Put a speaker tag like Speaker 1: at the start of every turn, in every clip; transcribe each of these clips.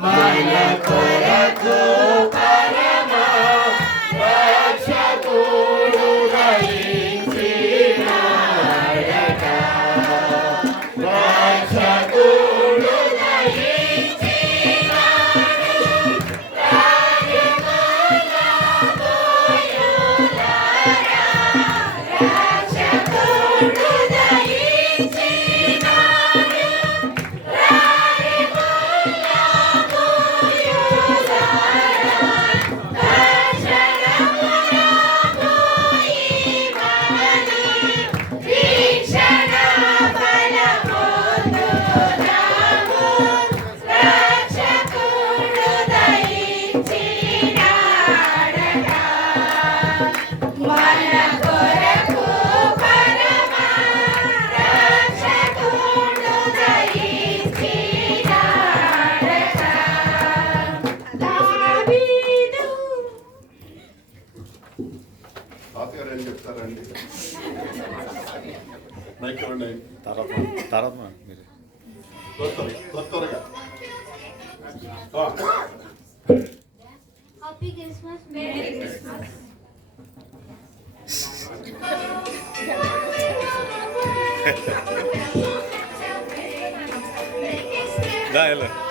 Speaker 1: Mana Koraku తాతగారు ఏం చెప్తారండి? మైక్ ఇవ్వండి.
Speaker 2: తర్వాత తర్వాత మీరు.
Speaker 1: త్వర త్వరగా త్వరగా. ఆ,
Speaker 3: Happy Christmas, Merry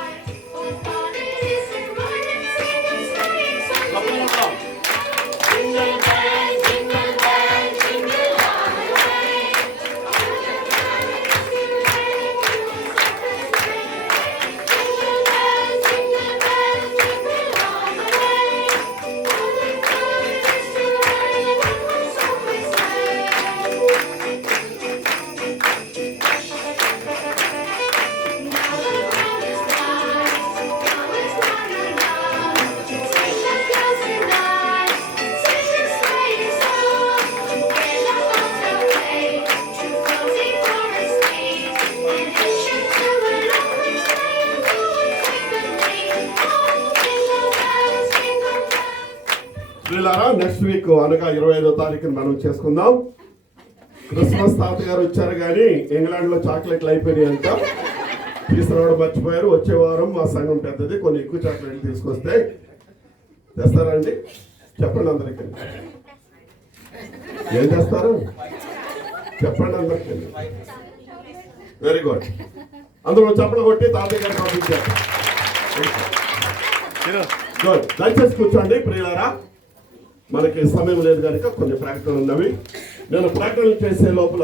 Speaker 1: వీళ్ళారా next week అనగా ఇరవై ఐదో తారీఖున మనం చేసుకుందాం. క్రిస్మస్ తాత గారు వచ్చారు కానీ ఇంగ్లాండ్లో చాక్లెట్లు అయిపోయినాయి అంట తీసుకురావడం మర్చిపోయారు. వచ్చే వారం మా సంఘం పెద్దది. కొన్ని ఎక్కువ చాక్లెట్లు తీసుకొస్తే తెస్తారా అండి? చెప్పండి అందరికి. ఏం చేస్తారు చెప్పండి అందరికీ. వెరీ గుడ్ అందరూ చెప్పలు కొట్టి తాతయ్య గారు పంపించారు. గుడ్ దయచేసి కూర్చోండి ప్రియులారా. మనకి సమయం లేదు కనుక కొన్ని ప్రకటనలు ఉన్నవి. నేను ప్రకటనలు చేసే లోపల